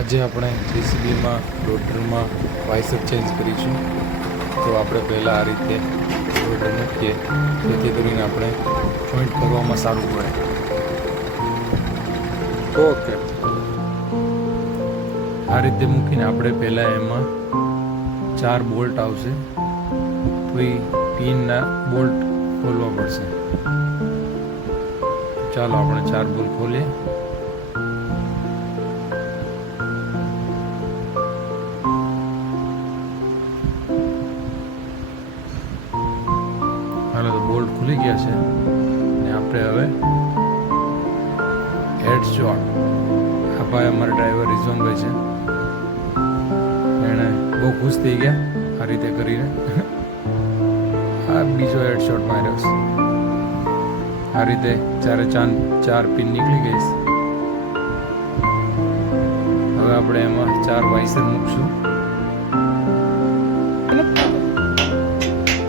આજે આપણે જેસીબીમાં લોડરમાં વાઇસર ચેન્જ કરીશું. તો આપણે પહેલાં આ રીતે લોડર મૂકીએ જેથી કરીને આપણે જોઈન્ટ કરવામાં સારું પડે. ઓકે, આ રીતે મૂકીને આપણે પહેલાં એમાં 4 બોલ્ટ આવશે, તો એ પિનના બોલ્ટ ખોલવા પડશે. ચાલો આપણે 4 બોલ્ટ ખોલીએ. હાલો, તો બોલ્ટ ખુલી ગયા છે ને આપણે હવે હેડ શોટ. આ ભાઈ અમારા ડ્રાઈવર રિઝવાનભાઈ છે, એણે બહુ ખુશ થઈ ગયા આ રીતે કરીને. આ બીજો હેડ શોટ માર્યો છે. આ રીતે ચાર પિન નીકળી ગઈ છે. હવે આપણે એમાં 4 વાઇસર મૂકશું.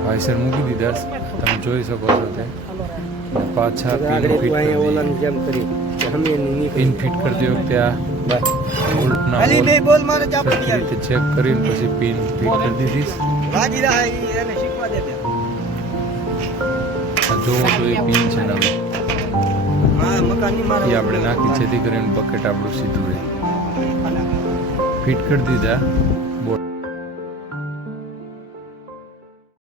વાઇસર મૂકી દીધા છે, તમે જોઈ શકો છો તે. પાછા પિન ફિટ કરતી વખતે આ બોલ્ટના રીતે ચેક કરીને પછી પિન ફિટ કરી દીધી. જોવો તો એ પિન છે ને, એ આપણે નાખી જેથી કરીને બકેટ આપણું સીધું રહે. ફિટ કરી દીધા.